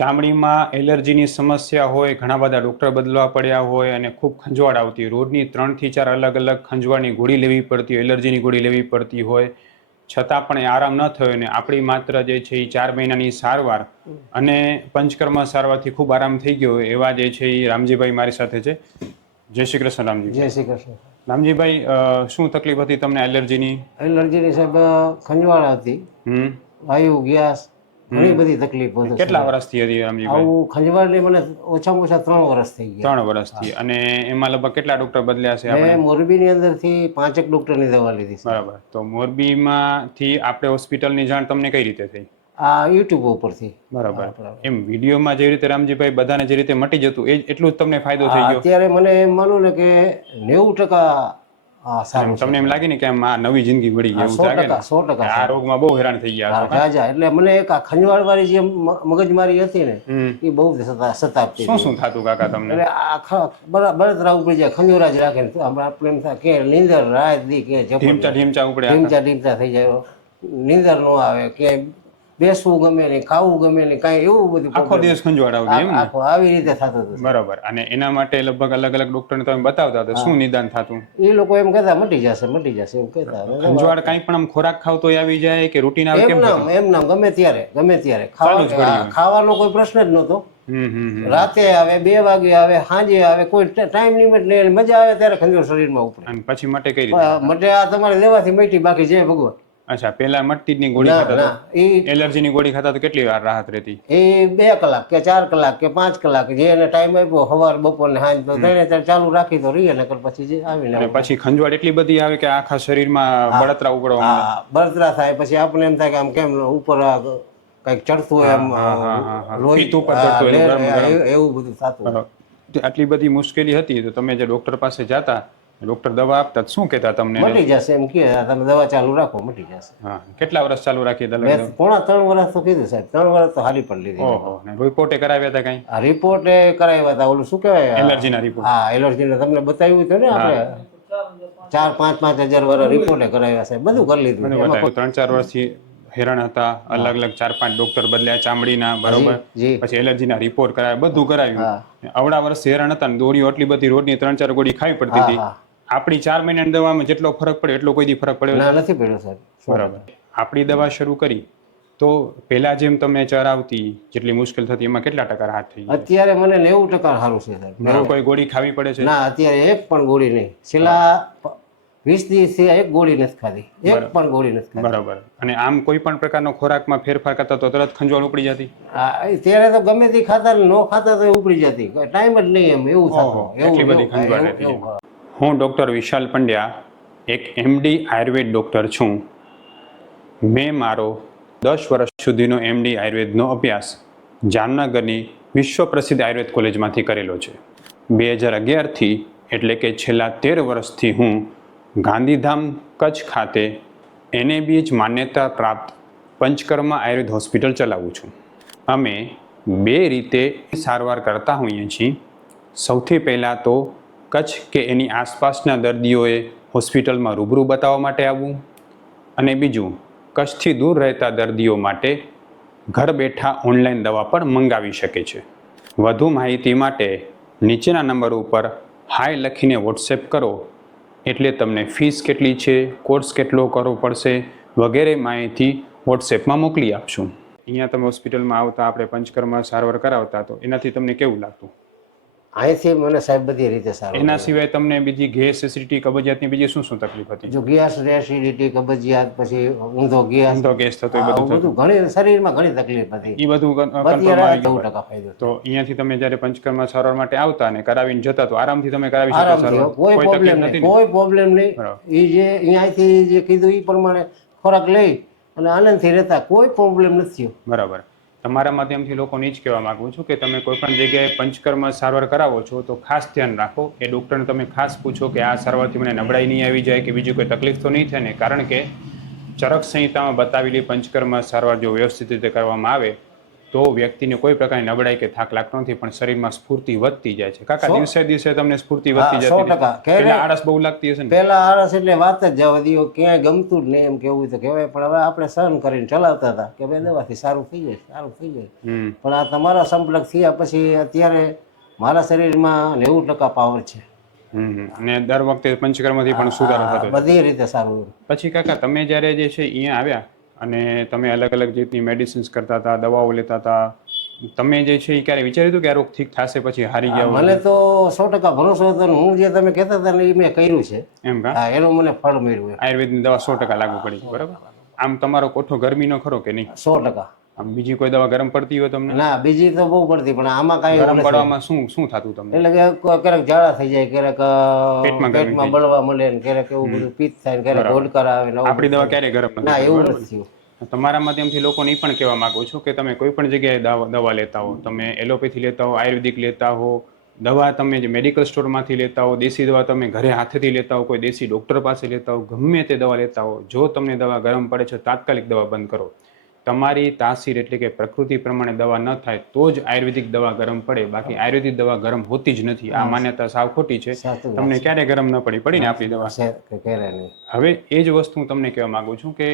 ચામડીમાં એલર્જીની સમસ્યા હોય, ઘણા બધા ડૉક્ટર બદલવા પડ્યા હોય અને ખૂબ ખંજવાળ આવતી હોય, રોજની 3 થી 4 અલગ અલગ ખંજવાળની ગોળી લેવી પડતી હોય, એલર્જીની ગોળી લેવી પડતી હોય, છતાં પણ એ આરામ ન થયો ને આપણી માત્ર જે છે એ 4 મહિનાની સારવાર અને પંચકર્મ સારવારથી ખૂબ આરામ થઈ ગયો હોય એવા જે છે એ રામજીભાઈ મારી સાથે છે. જય શ્રી કૃષ્ણ રામજી. જય શ્રી કૃષ્ણ. રામજીભાઈ, શું તકલીફ હતી તમને એલર્જીની? એલર્જીની સાહેબ ખંજવાળ હતી, વાયુ ગેસ, ઘણી બધી તકલીફ હતી. કેટલા વર્ષથી હતી રામજીભાઈ? આવું ખંજવાળની મને ઓછામાં ઓછા 3 વર્ષ થઈ ગયા. 3 વર્ષથી. અને એમાં લગભગ કેટલા ડોક્ટર બદલ્યા છે આપણે? મેં મોરબીની અંદરથી 5 ડોક્ટરની દવા લીધી છે. બરાબર. તો મોરબીમાંથી આપણે હોસ્પિટલની જાણ તમને કઈ રીતે થઈ? આ યુટ્યુબ ઉપરથી. બરાબર. એમ વિડીયોમાં જે રીતે રામજીભાઈ બધાને જે રીતે મટી જતું એ એટલું જ તમને ફાયદો થઈ ગયો? અત્યારે મને એમ માનું ને કે 90% સારું. તમને એમ લાગે ને કે આમ આ નવી જિંદગી મળી ગઈ એવું લાગે ને? 100% આ રોગમાં બહુ હેરાન થઈ ગયા છો. રાજા એટલે મને એક આ ખંજવાળ વાળી જે મગજમારી હતી ને એ બહુ સતાપતી. શું થતું કાકા તમને? એટલે આખા બળતરા ઉપડી જાય, ખંજોરા જ રાખે ને આપણે એમ થાય કે નીંદર રાત દી કે ઢીમચા ઉપડે, ઢીમચા થઈ જાય, નીંદર ન આવે, કે બેસવું ગમે નહીં, ખાવું ગમે નહીં, કાંઈ એવું બધું આખો દિવસ ખંજવાળ આવતી એમ ને? આવી રીતે થતું હતું. બરાબર. અને એના માટે લગભગ અલગ અલગ ડોક્ટરને તમે બતાવતા હતા, શું નિદાન થતું? એ લોકો એમ કહેતા મટી જશે એમ કહેતા. ખંજવાળ કાંઈ પણ આમ ખોરાક ખાવ તો આવી જાય કે રૂટીન આવે? એમ નામ ગમે ત્યારે ખાવાનો કોઈ પ્રશ્ન જ નહોતો. રાતે આવે, 2 વાગે આવે, સાંજે આવે, કોઈ ટાઈમ લિમિટ નહીં. મજા આવે ત્યારે ખંજવાળ શરીરમાં ઉપડે. અને પછી મટે કઈ રીતે? મટે આ તમારે લેવાથી મટી, બાકી જય ભગવાન. અચ્છા, પેલા મટતીની ગોળી ખાતા હતા? એલર્જીની ગોળી ખાતા તો કેટલી વાર રાહત રહેતી? એ 2 કલાક કે 4 કલાક કે 5 કલાક જે એને ટાઈમ આપ્યો, સવાર બપોર ને સાંજ, તો ત્યારે ચાલુ રાખી તો રહીએ, નકર પછી જે આવીને પછી ખંજવાળ એટલી બધી આવે કે આખા શરીરમાં બળતરા ઉપડવા માંડે. બળતરા થાય. પછી આપણને એમ થાય કે આમ કેમ ઉપર કઈક ચડતું હોય, એમ લોહી ઉપર એવું બધું થતું. આટલી બધી મુશ્કેલી હતી તો તમે જે ડોક્ટર પાસે જતા, ડોક્ટર દવા આપતા, શું કહેતા તમને? મટી જશે એમ કે તમે દવા ચાલુ રાખો, મટી જશે. હા. કેટલા વર્ષ ચાલુ રાખી? પોણા 3 વર્ષ તો કીધું સાહેબ. 3 વર્ષ તો હારી પણ લીધી. ઓહો. રિપોર્ટે કરાવ્યા હતા કઈ? રિપોર્ટે કરાવ્યા હતા. ઓલું શું કહેવાય, એલર્જીના રિપોર્ટ. હા, એલર્જીના તમને બતાવ્યું હતું ને આપણે. 4-5 હજાર વાળા રિપોર્ટે કરાવ્યા છે, બધું કરી લીધું. 3-4 વર્ષથી હેરાન હતા, અલગ અલગ 4-5 ડોક્ટર બદલ્યા ચામડીના, બરોબર. પછી એલર્જીના રિપોર્ટ કરાવ્યા, બધું કરાવ્યું. અવડા વર્ષ હેરાન હતા ને દોડીઓ આટલી બધી રોજની 3-4 ગોળી ખાવી પડતી હતી. આપણી 4 મહિનાની દવામાં જેટલો ફરક પડે એટલો કોઈ દી ફરક પડ્યો નથી પડ્યો સાહેબ. બરાબર. આપણી દવા શરૂ કરી તો પેલા જેમ તમને ચરાવતી જેટલી મુશ્કેલ થતી એમાં કેટલા ટકા રાહત થઈ? અત્યારે મને 90% સારું છે સાહેબ. કોઈ ગોળી ખાવી પડે છે? ના, અત્યારે એક પણ ગોળી નહીં. છેલ્લા 20 દિવસથી એક ગોળી નથી ખાધી, એક પણ ગોળી નથી ખાધી. બરાબર. અને આમ કોઈ પણ પ્રકારનો ખોરાકમાં ફેરફાર કરતા તો તરત ખંજવાળ ઉપડી જતી? ત્યારે તો ગમે તે ખાતા ન ખાતા તો ઉપડી જતી, ટાઈમ જ નહીં એમ એવું થતું. એટલી બધી ખંજવાળ રહેતી. હું ડૉક્ટર વિશાલ પંડ્યા, એક MD આયુર્વેદ ડૉક્ટર છું. મેં મારો 10 વર્ષ સુધીનો MD આયુર્વેદનો અભ્યાસ જામનગરની વિશ્વ પ્રસિદ્ધ આયુર્વેદ કોલેજમાંથી કરેલો છે. 2011થી એટલે કે છેલ્લા 13 વર્ષથી હું ગાંધીધામ કચ્છ ખાતે NABH માન્યતા પ્રાપ્ત પંચકર્મ આયુર્વેદ હોસ્પિટલ ચલાવું છું. અમે 2 રીતે સારવાર કરતા હોઈએ છીએ. સૌથી પહેલાં તો કચ્છ કે એની આસપાસના દર્દીઓએ હોસ્પિટલમાં રૂબરૂ બતાવવા માટે આવવું, અને બીજું કચ્છથી દૂર રહેતા દર્દીઓ માટે ઘર બેઠા ઓનલાઈન દવા પણ મંગાવી શકે છે. વધુ માહિતી માટે નીચેના નંબર ઉપર હાય લખીને વોટ્સએપ કરો, એટલે તમને ફીસ કેટલી છે, કોર્સ કેટલો કરવો પડશે વગેરે માહિતી વોટ્સએપમાં મોકલી આપશું. અહીંયા તમે હોસ્પિટલમાં આવતા, આપણે પંચકર્મ સારવાર કરાવતા, તો એનાથી તમને કેવું લાગતું? અહીંથી મને સાહેબ બધી રીતે સારું. એના સિવાય તમને બીજી ગેસ, એસિડિટી, કબજિયાતની બીજી શું તકલીફ હતી? જો ગેસ, એસિડિટી, કબજિયાત, પછી ઊંધો ગેસ થતો, એ બધું ઘણી શરીરમાં ઘણી તકલીફ હતી. એ બધું 90% ફાયદો. તો અહીંયાથી તમે જ્યારે પંચકર્મ સારવાર માટે આવતા અને કરાવીને જતા તો આરામથી તમે કરાવી શકો? કોઈ પ્રોબ્લેમ નહીં, કોઈ પ્રોબ્લેમ નહીં. એ જે અહીંયાથી જે કીધું એ પ્રમાણે ખોરાક લઈ અને આનંદથી રહેતા, કોઈ પ્રોબ્લેમ નથી. બરાબર. તમારા માધ્યમથી લોકોને જ કહેવા માગું છું કે તમે કોઈ પણ જગ્યાએ પંચકર્મ સારવાર કરાવો છો તો ખાસ ધ્યાન રાખો. એ ડૉક્ટરને તમે ખાસ પૂછો કે આ સારવારથી મને નબળાઈ નહીં આવી જાય કે બીજી કોઈ તકલીફ તો નહીં થાય ને? કારણ કે ચરક સંહિતામાં બતાવેલી પંચકર્મ સારવાર જો વ્યવસ્થિત રીતે કરવામાં આવે તો વ્યક્તિને કોઈ પ્રકારની નબળાઈ કે થાક લાગતો નથી, પણ શરીરમાં સ્ફૂર્તિ વધતી જાય છે. કાકા, દિવસે દિવસે તમને સ્ફૂર્તિ વધતી હા, જતી 100%. પેલા આળસ બહુ લાગતી હશે ને? પહેલા આળસ એટલે વાત જ જવા દો, ક્યાંય ગમતું જ નહીં એમ કેવું તો કહેવાય, પણ હવે આપણે સહન કરીને ચલાવતા હતા કે ભાઈ દવાથી સારું થઈ જાય, સારું થઈ જાય. પણ આ તમારા સંપર્ક થયા પછી અત્યારે મારા શરીરમાં 90% પાવર છે. અને દર વખતે પંચકર્મથી પણ સુધારો થતો જાય. બધી રીતે સારું. પછી કાકા, તમે જ્યારે જે છે અહીંયા આવ્યા અને તમે અલગ અલગ જાતની મેડિસિન્સ કરતા હતા, દવાઓ લેતા હતા, તમે જે છે એ ક્યારે વિચાર્યું હતું કે આ રોગ ઠીક થશે પછી હારી ગયા? મને તો 100% ભરોસો હતો ને હું જે તમે કહેતા હતા ને એ મેં કર્યું છે. એમ કા? હા, એનું મને ફળ મળ્યું. આયુર્વેદની દવા 100% લાગુ પડી, બરાબર? આમ તમારો કોઠો ગરમીનો ખરો કે નહીં? 100%. આમ બીજી કોઈ દવા ગરમ પડતી હોય તમને? ના, બીજી તો બહુ પડતી, પણ આમાં કાંઈ ગરમ પડવામાં શું થતું તમને? એટલે કે ક્યારેક ઝાડા થઈ જાય, ક્યારેક પેટમાં પેટમાં બળવા મળે ને ક્યારેક એવું બધું પિત્ત થાય ને ક્યારેક ઘોડકાર આવે ને આપણી દવા ક્યારેય ગરમ નથી? ના, એવું નથી થયું. તમારા માધ્યમથી લોકોને એ પણ કહેવા માંગુ છું કે તમે કોઈ પણ જગ્યાએ દવા લેતા હો, તમે એલોપેથી લેતા હો, આયુર્વેદિક લેતા હો, દવા તમે જે મેડિકલ સ્ટોરમાંથી લેતા હો, દેશી દવા તમે ઘરે હાથેથી લેતા હો, કોઈ દેશી ડૉક્ટર પાસે લેતા હો, ગમે તે દવા લેતા હો, જો તમને દવા ગરમ પડે છે તાત્કાલિક દવા બંધ કરો. તમારી તાસીર એટલે કે પ્રકૃતિ પ્રમાણે દવા ન થાય તો જ આયુર્વેદિક દવા ગરમ પડે, બાકી આયુર્વેદિક દવા ગરમ હોતી જ નથી. આ માન્યતા સાવ ખોટી છે. તમને ક્યારે ગરમ ન પડી ને આપણી દવા. હવે એ જ વસ્તુ હું તમને કહેવા માંગુ છું કે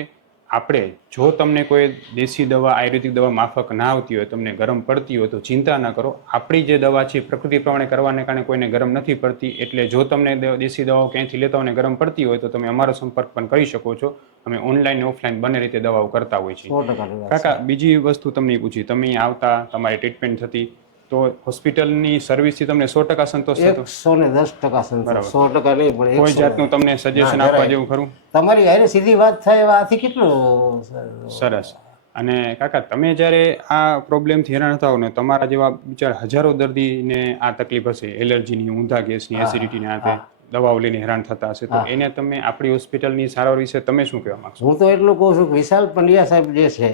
આપણે જો તમને કોઈ દેશી દવા, આયુર્વેદિક દવા માફક ના આવતી હોય, તમને ગરમ પડતી હોય તો ચિંતા ન કરો. આપણી જે દવા છે પ્રકૃતિ પ્રમાણે કરવાને કારણે કોઈને ગરમ નથી પડતી. એટલે જો તમને દેશી દવાઓ ક્યાંયથી લેતા હોય ગરમ પડતી હોય તો તમે અમારો સંપર્ક પણ કરી શકો છો. અમે ઓનલાઈન ને ઓફલાઈન બંને રીતે દવાઓ કરતા હોય છીએ. કાકા, બીજી વસ્તુ તમને પૂછી, તમે અહીંયા આવતા, તમારી ટ્રીટમેન્ટ થતી, તો હોસ્પિટલની સર્વિસથી તમને 100% સંતોષ થતો? 110% સંતોષ. 100% નહીં, પણ કોઈ જાતનું તમને સજેશન આપવા જેવું ખરું? તમારી હારે સીધી વાત થાય આથી કેટલું સરસ. અને કાકા, તમે જ્યારે આ પ્રોબ્લેમથી હેરાન થતા હો ને, તમારા જેવા બિચારા હજારો દર્દીને આ તકલીફ હશે, એલર્જીની, ઊંધા ગેસની, એસિડિટીની, આ તે દવાઓ લઈને હેરાન થતા હશે, તો એને તમે આપણી હોસ્પિટલની સારવાર વિશે તમે શું કહેવા માંગશો? હું તો એટલું કહું છું કે વિશાલ પંડ્યા સાહેબ જે છે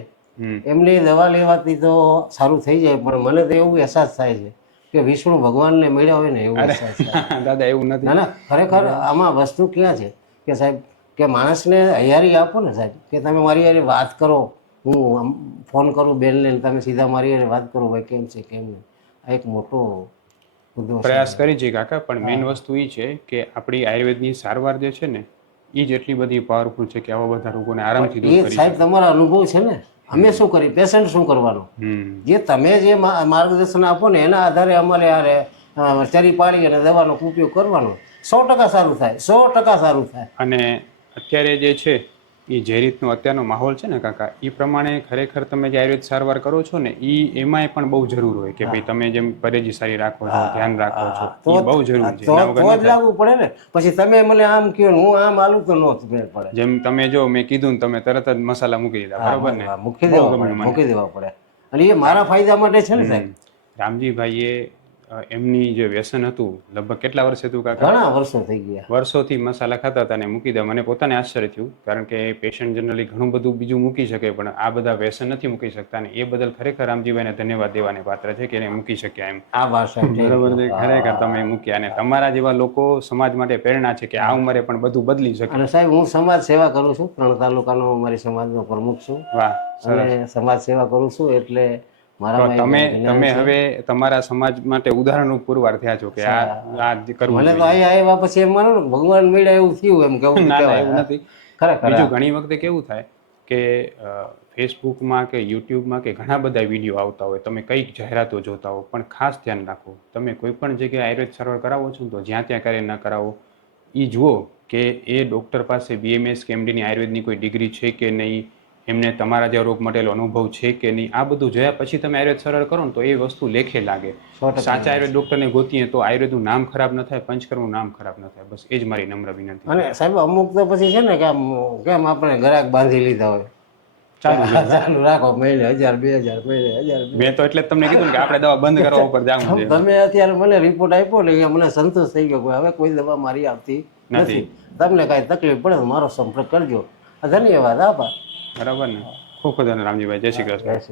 એમની દવા લેવાથી તો સારું થઈ જાય, પણ મને તો એવું અહેસાસ થાય છે કે વિષ્ણુ ભગવાનને મળ્યા હોય ને એવું અહેસાસ થાય. દાદા, એવું નથી. ના, ખરેખર આમાં વસ્તુ ક્યાં છે કે સાહેબ કે માણસને હૈયારી આપો ને સાહેબ, કે તમે મારી હારે વાત કરો, હું ફોન કરું બેનને, તમે સીધા મારી હારે વાત કરો, ભાઈ કેમ છે કેમ નહીં. આ એક મોટો પ્રયાસ કરી છે કાકા, પણ મેઇન વસ્તુ એ છે કે આપણી આયુર્વેદની સારવાર જે છે ને એ જ એટલી બધી પાવરફુલ છે કે આવા બધા રોગોને આરામથી દૂર કરી શકે. સાહેબ તમારા અનુભવ છે ને, અમે શું કરી, પેશન્ટ શું કરવાનું, જે તમે જે માર્ગદર્શન આપો ને એના આધારે અમારે યારે ચરી પાડી અને દવાનો ઉપયોગ કરવાનો. 100% સારું થાય, 100% સારું થાય. અને અત્યારે જે છે એ જે રીતનો અત્યારનો માહોલ છે ને કાકા, એ પ્રમાણે ખરેખર તમે જે આયુર્વેદ સારવાર કરો છો ને એમાંય પણ બહુ જરૂર હોય કે ભાઈ તમે જેમ પરેજી સારી રાખો છો, ધ્યાન રાખો છો, એ બહુ જરૂરી છે. તો જ લાગવું પડે ને. પછી તમે મને આમ કહો હું આમ આલું તો નો મેળ પડે. જેમ તમે જો મેં કીધું ને, તમે તરત જ મસાલા મૂકી દીધા, બરોબર ને? મૂકી દેવા પડે, અને એ મારા ફાયદા માટે છે ને સાહેબ. રામજીભાઈએ એમની જે વ્યસન હતું, લગભગ કેટલા વર્ષ હતું કાકા? ઘણા વર્ષો થઈ ગયા. વર્ષોથી મસાલા ખાતા હતા ને મૂકી દે. મને પોતાને આશ્ચર્ય થયું, કારણ કે પેશન્ટ જનરલી ઘણું બધું બીજું મૂકી શકે પણ આ બધા વ્યસન નથી મૂકી શકતા, ને એ બદલ ખરેખર રામજીભાઈને ધન્યવાદ દેવાને પાત્ર છે કે એને મૂકી શક્યા એમ. આ ભાષા બરોબર છે, ખરેખર તમે મૂક્યા. અને તમારા જેવા લોકો સમાજ માટે પ્રેરણા છે કે આ ઉંમરે પણ બધું બદલી શકે. અને સાહેબ હું સમાજ સેવા કરું છું, 3 તાલુકાનો અમારી સમાજનો પ્રમુખ છું. વાહ. અને સમાજ સેવા કરું છું એટલે તમે હવે તમારા સમાજ માટે ઉદાહરણરૂપ પુરવાર થયા છો કે આ કરવું. મને તો અહીંયા આવ્યા પછી એમ માનો ને ભગવાન મળ્યા એવું થયું એમ કેવું. એવું નથી. ખરેખર બીજું ઘણી વખતે કેવું થાય કે ફેસબુકમાં કે યુટ્યુબમાં કે ઘણા બધા વિડીયો આવતા હોય, તમે કઈક જાહેરાતો જોતા હો, પણ ખાસ ધ્યાન રાખો, તમે કોઈ પણ જગ્યાએ આયુર્વેદ સારવાર કરાવો છો તો જ્યાં ત્યાં કરે ન કરાવો. એ જુઓ કે એ ડૉક્ટર પાસે BMS કે MDની આયુર્વેદની કોઈ ડિગ્રી છે કે નહીં, એમને તમારા જે રોગ મટેલો અનુભવ છે કે નહીં, આ બધું જોયા પછી તમે આયુર્વેદ સારવાર કરો ને તો એ વસ્તુ લેખે લાગે. સાચા આયુર્વેદ ડૉક્ટરને ગોતીએ તો આયુર્વેદનું નામ ખરાબ ન થાય, પંચકર્મનું નામ ખરાબ ન થાય. બસ એ જ મારી નમ્ર વિનંતી. અને સાહેબ અમુક તો પછી છે ને કેમ આપણે ગ્રાહક બાંધી લીધા હોય, ચાલુ રાખો, મહિને 1000 2000 મહિને 1000. મેં તો એટલે જ તમને કીધું કે આપણે દવા બંધ કરવા ઉપર જાવું છે. તમે અત્યારે મને રિપોર્ટ આપ્યો ને મને સંતોષ થઈ ગયો, હવે કોઈ દવા મારી આવતી નથી. તમને કાંઈ તકલીફ પડે તો મારો સંપર્ક કરજો. ધન્યવાદ. આભાર. બરાબર ને? ખૂબ ખૂબ ધન્યવાદ રામજીભાઈ. જય શ્રી કૃષ્ણ.